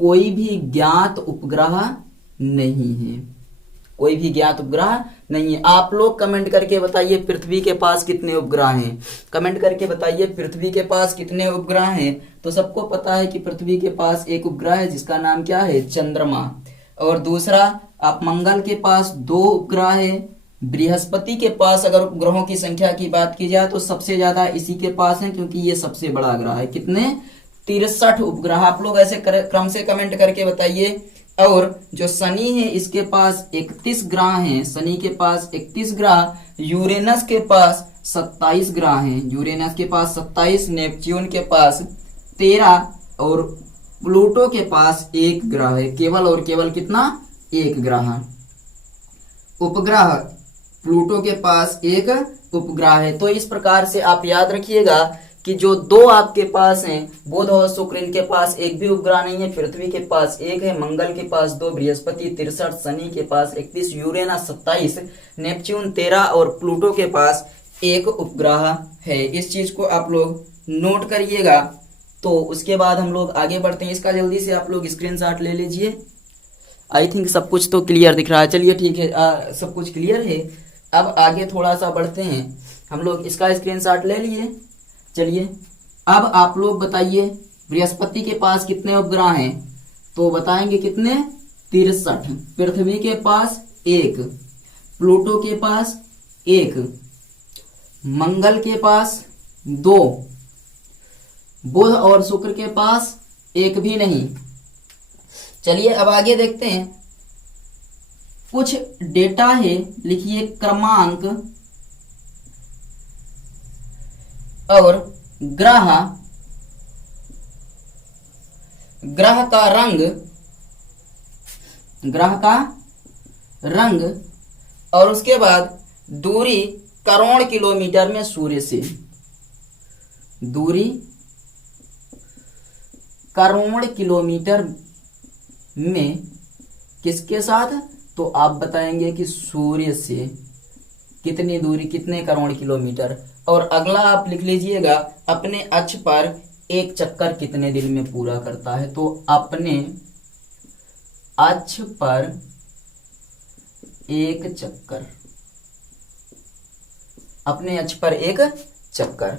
कोई भी ज्ञात उपग्रह नहीं है। कोई भी ज्ञात उपग्रह नहीं है। आप लोग कमेंट करके बताइए पृथ्वी के पास कितने उपग्रह हैं। कमेंट करके बताइए पृथ्वी के पास कितने उपग्रह हैं। तो सबको पता है कि पृथ्वी के पास एक उपग्रह है जिसका नाम क्या है? चंद्रमा। और दूसरा आप मंगल के पास 2 उपग्रह है। बृहस्पति के पास अगर उपग्रहों की संख्या की बात की जाए तो सबसे ज्यादा इसी के पास है, क्योंकि ये सबसे बड़ा ग्रह है। कितने? 63 उपग्रह। आप लोग ऐसे क्रम से कमेंट करके बताइए। और जो शनि है इसके पास 31 ग्रह हैं। शनि के पास 31 ग्रह। यूरेनस के पास 27 ग्रह हैं। यूरेनस के पास 27, नेपच्यून के पास 13 और प्लूटो के पास 1 ग्रह है। केवल और केवल कितना? 1 ग्रह। उपग्रह प्लूटो के पास 1 उपग्रह है। तो इस प्रकार से आप याद रखिएगा कि जो दो आपके पास हैं, बुध और शुक्र, इनके पास एक भी उपग्रह नहीं है। पृथ्वी के पास एक है, मंगल के पास 2, बृहस्पति 63, शनि के पास 31, यूरेनस 27, नेपच्यून 13 और प्लूटो के पास एक उपग्रह है। इस चीज को आप लोग नोट करिएगा। तो उसके बाद हम लोग आगे बढ़ते हैं। इसका जल्दी से आप लोग स्क्रीनशॉट ले लीजिए। आई थिंक सब कुछ तो क्लियर दिख रहा है। चलिए ठीक है, सब कुछ क्लियर है। अब आगे थोड़ा सा बढ़ते हैं। हम लोग इसका स्क्रीनशॉट ले लिए। चलिए अब आप लोग बताइए बृहस्पति के पास कितने उपग्रह हैं? तो बताएंगे कितने? 63। पृथ्वी के पास 1, प्लूटो के पास 1, मंगल के पास 2, बुध और शुक्र के पास एक भी नहीं। चलिए अब आगे देखते हैं। कुछ डेटा है, लिखिए क्रमांक और ग्रह का रंग और उसके बाद दूरी करोड़ किलोमीटर में सूर्य से। दूरी करोड़ किलोमीटर में किसके साथ? तो आप बताएंगे कि सूर्य से कितनी दूरी, कितने करोड़ किलोमीटर। और अगला आप लिख लीजिएगा अपने अक्ष पर एक चक्कर कितने दिन में पूरा करता है। तो अपने अक्ष पर एक चक्कर, अपने अक्ष पर एक चक्कर।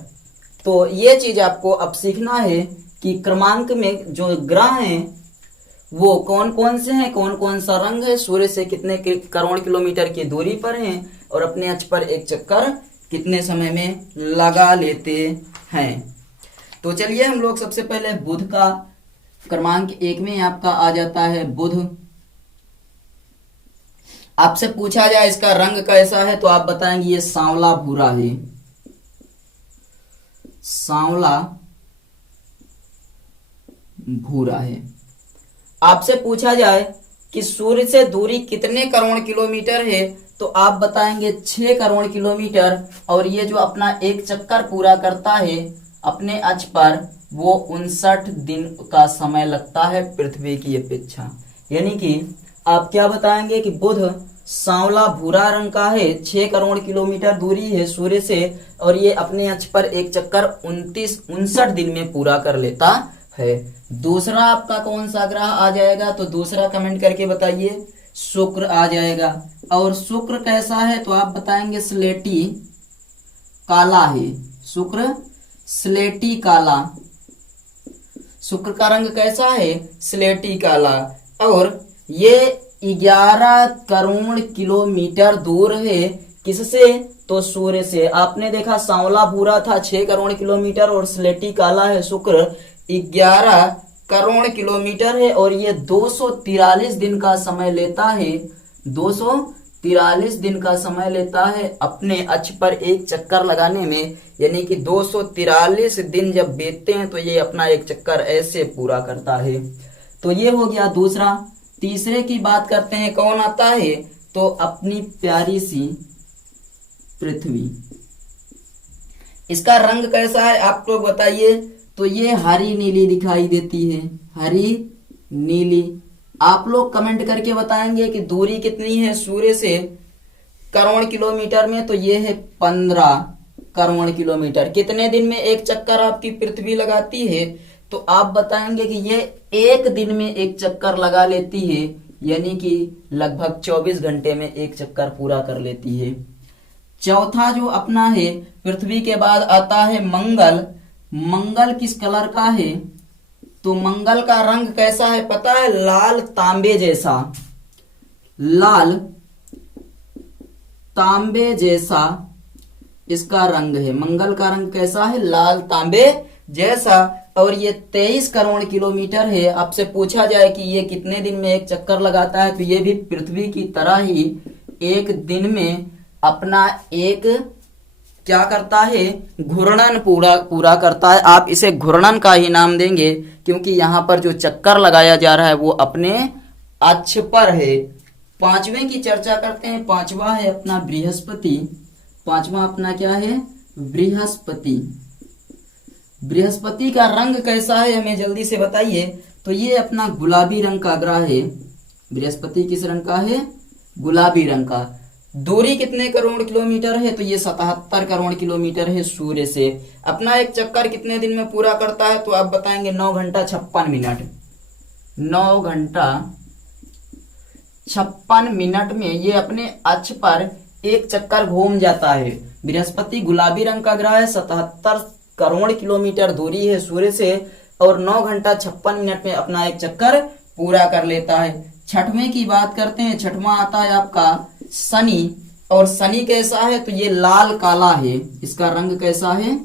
तो ये चीज आपको अब सीखना है कि क्रमांक में जो ग्रह हैं वो कौन कौन से हैं, कौन कौन सा रंग है, सूर्य से कितने करोड़ किलोमीटर की दूरी पर हैं और अपने अक्ष पर एक चक्कर कितने समय में लगा लेते हैं। तो चलिए हम लोग सबसे पहले बुध का क्रमांक 1 में आपका आ जाता है बुध। आपसे पूछा जाए इसका रंग कैसा है तो आप बताएंगे ये सांवला भूरा है, सांवला भूरा है। आपसे पूछा जाए कि सूर्य से दूरी कितने करोड़ किलोमीटर है तो आप बताएंगे 6 करोड़ किलोमीटर। और ये जो अपना एक चक्कर पूरा करता है अपने अक्ष पर वो 59 दिन का समय लगता है पृथ्वी की अपेक्षा। यानी कि आप क्या बताएंगे कि बुध सांवला भूरा रंग का है, 6 करोड़ किलोमीटर दूरी है सूर्य से और ये अपने अक्ष पर एक चक्कर 59 दिन में पूरा कर लेता है। दूसरा आपका कौन सा ग्रह आ जाएगा? तो दूसरा कमेंट करके बताइए। शुक्र आ जाएगा। और शुक्र कैसा है तो आप बताएंगे स्लेटी काला है। शुक्र स्लेटी काला, शुक्र का रंग कैसा है? स्लेटी काला। और ये 11 करोड़ किलोमीटर दूर है किससे? तो सूर्य से। आपने देखा सांवला भूरा था 6 करोड़ किलोमीटर और स्लेटी काला है शुक्र 11 करोड़ किलोमीटर है और ये 243 दिन का समय लेता है। 243 दिन का समय लेता है अपने अक्ष पर एक चक्कर लगाने में। यानी कि 243 दिन जब बीतते हैं तो ये अपना एक चक्कर ऐसे पूरा करता है। तो ये हो गया दूसरा। तीसरे की बात करते हैं, कौन आता है? तो अपनी प्यारी सी पृथ्वी। इसका रंग कैसा है आप लोग बताइए? तो ये हरी नीली दिखाई देती है, हरी नीली। आप लोग कमेंट करके बताएंगे कि दूरी कितनी है सूर्य से करोड़ किलोमीटर में। तो ये है 15 करोड़ किलोमीटर। कितने दिन में एक चक्कर आपकी पृथ्वी लगाती है? तो आप बताएंगे कि ये एक दिन में एक चक्कर लगा लेती है। यानी कि लगभग 24 घंटे में एक चक्कर पूरा कर लेती है। चौथा जो अपना है पृथ्वी के बाद आता है मंगल। मंगल किस कलर का है? तो मंगल का रंग कैसा है पता है? लाल तांबे जैसा, लाल तांबे जैसा इसका रंग है। मंगल का रंग कैसा है? लाल तांबे जैसा। और ये 23 करोड़ किलोमीटर है। आपसे पूछा जाए कि ये कितने दिन में एक चक्कर लगाता है तो ये भी पृथ्वी की तरह ही एक दिन में अपना एक क्या करता है? घूर्णन पूरा करता है। आप इसे घूर्णन का ही नाम देंगे क्योंकि यहाँ पर जो चक्कर लगाया जा रहा है वो अपने अक्ष पर है। पांचवें की चर्चा करते हैं। पांचवा है अपना बृहस्पति। पांचवा अपना क्या है? बृहस्पति। बृहस्पति का रंग कैसा है हमें जल्दी से बताइए। तो ये अपना गुलाबी रंग का ग्रह है। बृहस्पति किस रंग का है? गुलाबी रंग का। दूरी कितने करोड़ किलोमीटर है? तो ये 77 करोड़ किलोमीटर है सूर्य से। अपना एक चक्कर कितने दिन में पूरा करता है? तो आप बताएंगे 9 घंटा 56 मिनट। 9 घंटा 56 मिनट में ये अपने अक्ष पर एक चक्कर घूम जाता है। बृहस्पति गुलाबी रंग का ग्रह है, 77 करोड़ किलोमीटर दूरी है सूर्य से और 9 घंटा 56 मिनट में अपना एक चक्कर पूरा कर लेता है। छठवें की बात करते हैं। छठवां आता है आपका शनि। और शनि कैसा है? तो ये लाल काला है। इसका रंग कैसा है?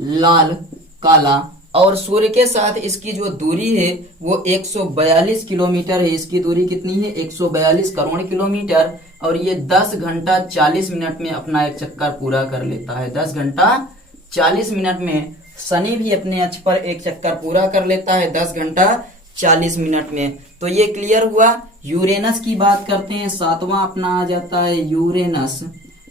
लाल काला। और सूर्य के साथ इसकी जो दूरी है वो 142 किलोमीटर है। इसकी दूरी कितनी है? 142 करोड़ किलोमीटर। और ये 10 घंटा 40 मिनट में अपना एक चक्कर पूरा कर लेता है। 10 घंटा 40 मिनट में शनि भी अपने अक्ष पर एक चक्कर पूरा कर लेता है 10 घंटा 40 मिनट में। तो ये क्लियर हुआ। यूरेनस की बात करते हैं। 7वां अपना आ जाता है यूरेनस।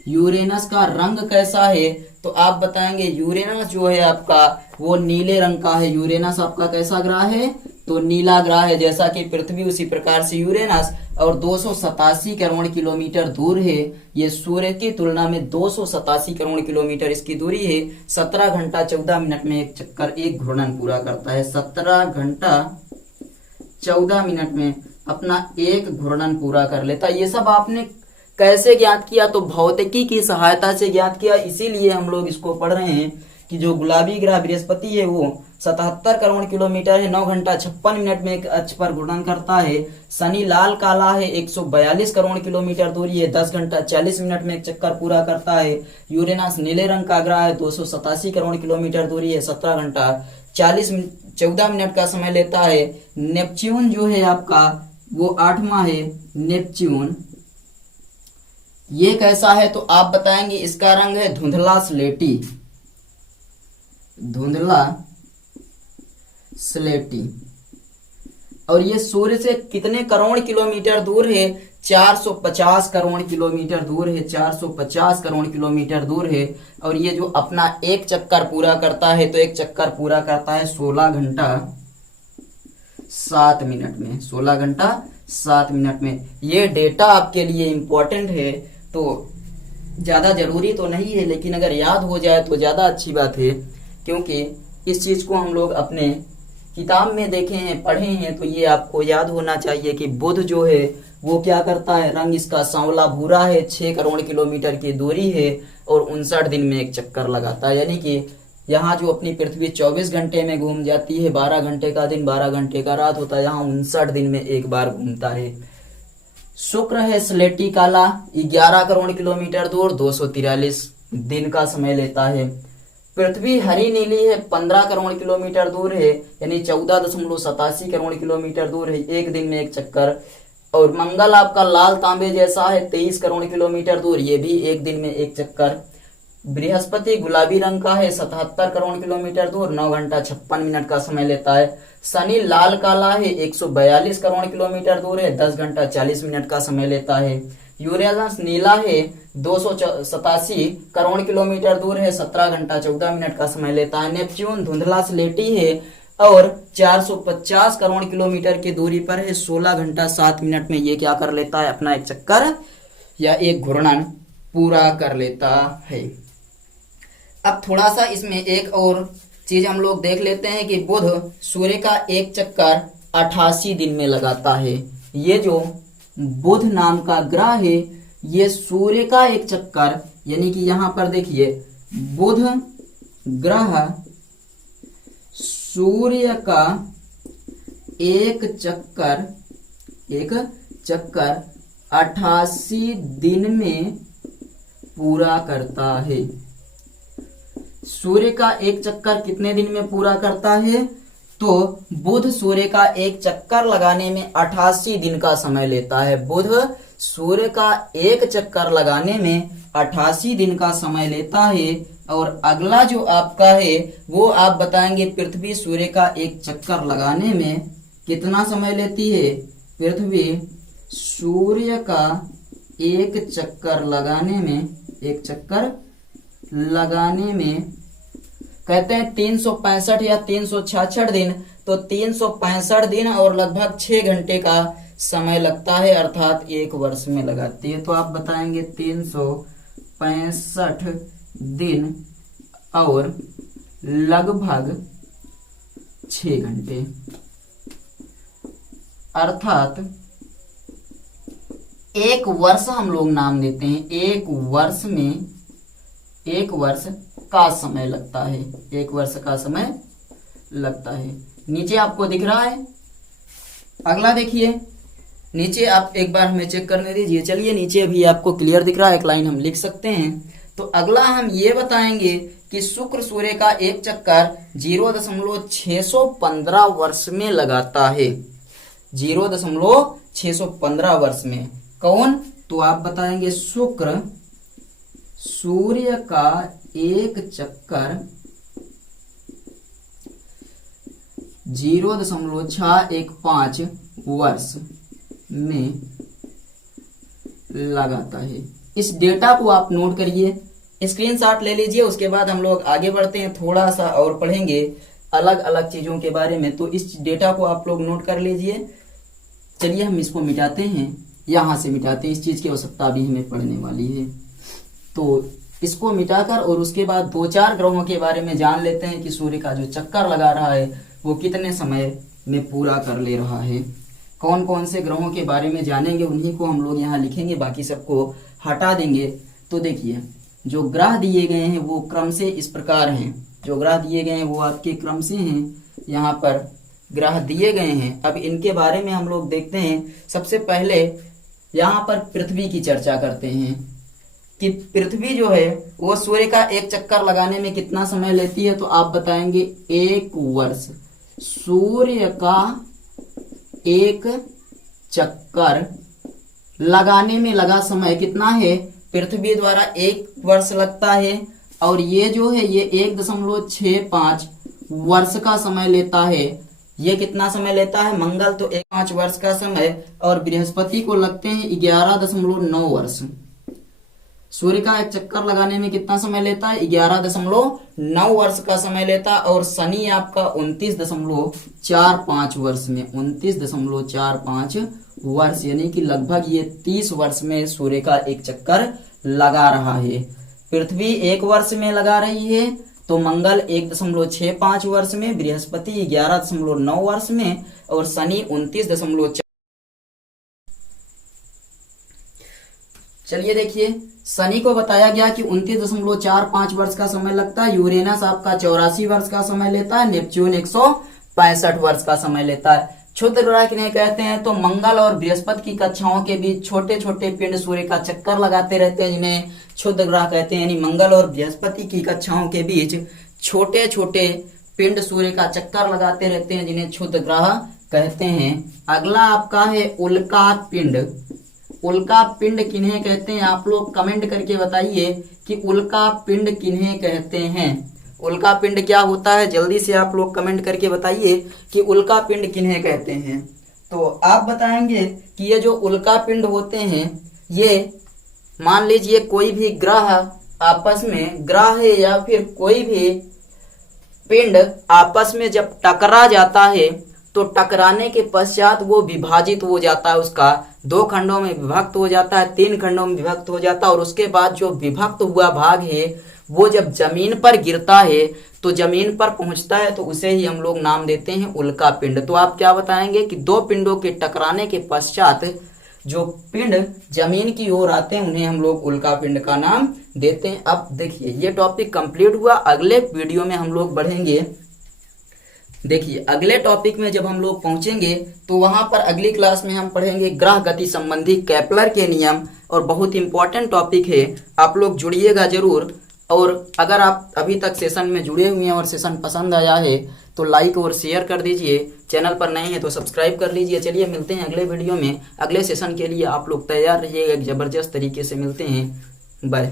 यूरेनस का रंग कैसा है? तो आप बताएंगे यूरेनस जो है आपका वो नीले रंग का है। यूरेनस आपका कैसा ग्रह है? तो नीला ग्रह है। जैसा कि पृथ्वी उसी प्रकार से यूरेनस। और 287 करोड़ किलोमीटर दूर है। ये सूर्य की तुलना में 287 करोड़ किलोमीटर इसकी दूरी है। 17 घंटा 14 मिनट में एक चक्कर, एक घूर्णन पूरा करता है। 17 घंटा 14 मिनट में अपना एक घूर्णन पूरा कर लेता है। ये सब आपने कैसे ज्ञात किया? तो भौतिकी की सहायता से ज्ञात किया। इसीलिए हम लोग इसको पढ़ रहे हैं कि जो गुलाबी ग्रह बृहस्पति है वो 77 करोड़ किलोमीटर है, 9 घंटा 56 मिनट में एक अक्ष पर घूर्णन करता है। शनि लाल काला है, 142 करोड़ किलोमीटर दूरी है, 10 घंटा 40 मिनट में एक चक्कर पूरा करता है। यूरेनस नीले रंग का ग्रह है, 287 करोड़ किलोमीटर दूरी है, 17 घंटा 14 मिनट का समय लेता है। नेपच्यून जो है आपका वो 8वां है। नेपच्यून ये कैसा है? तो आप बताएंगे इसका रंग है धुंधला स्लेटी। धुंधला स्लेटी। और ये सूर्य से कितने करोड़ किलोमीटर दूर है? 450 करोड़ किलोमीटर दूर है। 450 करोड़ किलोमीटर दूर है। और ये जो अपना एक चक्कर पूरा करता है तो एक चक्कर पूरा करता है 16 घंटा 7 मिनट में। 16 घंटा 7 मिनट में। ये डेटा आपके लिए इंपॉर्टेंट है, तो ज्यादा जरूरी तो नहीं है, लेकिन अगर याद हो जाए तो ज्यादा अच्छी बात है, क्योंकि इस चीज को हम लोग अपने किताब में देखे हैं, पढ़े हैं, तो ये आपको याद होना चाहिए कि बुध जो है वो क्या करता है? रंग इसका सांवला भूरा है, 6 करोड़ किलोमीटर की दूरी है और 59 दिन में एक चक्कर लगाता है। यानी कि यहाँ जो अपनी पृथ्वी 24 घंटे में घूम जाती है, 12 घंटे का दिन 12 घंटे का रात होता है, यहाँ 59 दिन में एक बार घूमता है। शुक्र है स्लेटी काला, 11 करोड़ किलोमीटर दूर, 243 दिन का समय लेता है। पृथ्वी हरी नीली है, 15 करोड़ किलोमीटर दूर है, यानी 14.87 करोड़ किलोमीटर दूर है, एक दिन में एक चक्कर। और मंगल आपका लाल तांबे जैसा है, 23 करोड़ किलोमीटर दूर, ये भी एक दिन में एक चक्कर। बृहस्पति गुलाबी रंग का है, 77 करोड़ किलोमीटर दूर, 9 घंटा 56 मिनट का समय लेता है। शनि लाल काला है, 142 करोड़ किलोमीटर दूर है, 10 घंटा 40 मिनट का समय लेता है। यूरेनस नीला है, 287 करोड़ किलोमीटर दूर है, 17 घंटा 14 मिनट का समय लेता है। नेपच्यून धुंधला स्लेटी है और 450 करोड़ किलोमीटर की दूरी पर है, 16 घंटा 7 मिनट में ये क्या कर लेता है? अपना एक चक्कर या एक घूर्णन पूरा कर लेता है। अब थोड़ा सा इसमें एक और चीज हम लोग देख लेते हैं कि बुध सूर्य का एक चक्कर 88 दिन में लगाता है। ये जो बुध नाम का ग्रह है ये सूर्य का एक चक्कर, यानी कि यहां पर देखिए बुध ग्रह सूर्य का एक चक्कर 88 दिन में पूरा करता है। सूर्य का एक चक्कर कितने दिन में पूरा करता है? तो बुध सूर्य का एक चक्कर लगाने में 88 दिन का समय लेता है। बुध सूर्य का एक चक्कर लगाने में 88 दिन का समय लेता है। और अगला जो आपका है वो आप बताएंगे पृथ्वी सूर्य का एक चक्कर लगाने में कितना समय लेती है? पृथ्वी सूर्य का एक चक्कर लगाने में कहते हैं 365 या 366 दिन, तो 365 दिन और लगभग 6 घंटे का समय लगता है, अर्थात 1 वर्ष में लगाती है। तो आप बताएंगे 365 दिन और लगभग 6 घंटे, अर्थात 1 वर्ष हम लोग नाम देते हैं। 1 वर्ष में 1 वर्ष का समय लगता है, 1 वर्ष का समय लगता है। नीचे आपको दिख रहा है। अगला देखिए, नीचे आप एक बार हमें चेक करने दीजिए। चलिए, नीचे अभी आपको क्लियर दिख रहा है, एक लाइन हम लिख सकते हैं। तो अगला हम ये बताएंगे कि शुक्र सूर्य का एक चक्कर 0.615 वर्ष में लगाता है, 0.615 वर्ष में। कौन? तो आप बताएंगे शुक्र सूर्य का एक चक्कर 0.615 वर्ष में लगाता है। इस डेटा को आप नोट करिए, स्क्रीनशॉट ले लीजिए। उसके बाद हम लोग आगे बढ़ते हैं, थोड़ा सा और पढ़ेंगे अलग अलग चीजों के बारे में। तो इस डेटा को आप लोग नोट कर लीजिए। चलिए हम इसको मिटाते हैं, यहां से मिटाते हैं, इस चीज की आवश्यकता भी हमें पढ़ने वाली है। तो इसको मिटाकर और उसके बाद 2-4 ग्रहों के बारे में जान लेते हैं कि सूर्य का जो चक्कर लगा रहा है वो कितने समय में पूरा कर ले रहा है। कौन कौन से ग्रहों के बारे में जानेंगे, उन्हीं को हम लोग यहाँ लिखेंगे, बाकी सबको हटा देंगे। तो देखिए, जो ग्रह दिए गए हैं वो क्रम से इस प्रकार हैं। जो ग्रह दिए गए हैं वो आपके क्रम से हैं, यहाँ पर ग्रह दिए गए हैं। अब इनके बारे में हम लोग देखते हैं। सबसे पहले यहाँ पर पृथ्वी की चर्चा करते हैं कि पृथ्वी जो है वो सूर्य का एक चक्कर लगाने में कितना समय लेती है। तो आप बताएंगे 1 वर्ष। सूर्य का एक चक्कर लगाने में लगा समय कितना है? पृथ्वी द्वारा 1 वर्ष लगता है, और ये जो है ये 1.65 वर्ष का समय लेता है। ये कितना समय लेता है? मंगल तो 5 वर्ष का समय, और बृहस्पति को लगते हैं 11.9 वर्ष। सूर्य का एक चक्कर लगाने में कितना समय लेता है? 11.9 वर्ष का समय लेता है। और शनि आपका 29.45 वर्ष में, 29.45 वर्ष, यानी कि लगभग ये 30 वर्ष में सूर्य का एक चक्कर लगा रहा है। पृथ्वी 1 वर्ष में लगा रही है, तो मंगल 1.65 वर्ष में, बृहस्पति 11.9 वर्ष में, और शनि 29.4। चलिए देखिए, शनि को बताया गया कि 29.45 वर्ष का समय लगता है। यूरेनस आपका 84 वर्ष का समय लेता है। नेपच्यून 165 वर्ष का समय लेता है। क्षुद्र ग्रह किन्हें कहते हैं? तो मंगल और बृहस्पति की कक्षाओं के बीच छोटे छोटे पिंड सूर्य का चक्कर लगाते रहते हैं, जिन्हें क्षुद्र ग्रह कहते हैं। यानी मंगल और बृहस्पति की कक्षाओं के बीच छोटे छोटे पिंड सूर्य का चक्कर लगाते रहते हैं, जिन्हें क्षुद्र ग्रह कहते हैं। अगला आपका है उल्का पिंड। उल्का पिंड किन्हें कहते हैं? आप लोग कमेंट करके बताइए कि उल्का पिंड किन्हें कहते हैं। उल्का पिंड क्या होता है? जल्दी से आप लोग कमेंट करके बताइए कि उल्का पिंड किन्हें कहते हैं। तो आप बताएंगे कि ये जो उल्का पिंड होते हैं, ये मान लीजिए कोई भी ग्रह आपस में, ग्रह या फिर कोई भी पिंड आपस में जब टकरा जाता है, तो टकराने के पश्चात वो विभाजित हो जाता है, उसका 2 खंडों में विभक्त हो जाता है, 3 खंडों में विभक्त हो जाता है। और उसके बाद जो विभक्त हुआ भाग है वो जब जमीन पर गिरता है, तो जमीन पर पहुंचता है, तो उसे ही हम लोग नाम देते हैं उल्का पिंड। तो आप क्या बताएंगे कि 2 पिंडों के टकराने के पश्चात जो पिंड जमीन की ओर आते हैं, उन्हें हम लोग उल्का पिंड का नाम देते हैं। अब देखिए, ये टॉपिक कंप्लीट हुआ। अगले वीडियो में हम लोग बढ़ेंगे। देखिए, अगले टॉपिक में जब हम लोग पहुंचेंगे, तो वहां पर अगली क्लास में हम पढ़ेंगे ग्रह गति संबंधी केपलर के नियम, और बहुत इंपॉर्टेंट टॉपिक है। आप लोग जुड़िएगा जरूर। और अगर आप अभी तक सेशन में जुड़े हुए हैं और सेशन पसंद आया है, तो लाइक और शेयर कर दीजिए। चैनल पर नए हैं तो सब्सक्राइब कर लीजिए। चलिए मिलते हैं अगले वीडियो में। अगले सेशन के लिए आप लोग तैयार रहिएगा, एक जबरदस्त तरीके से मिलते हैं। बाय।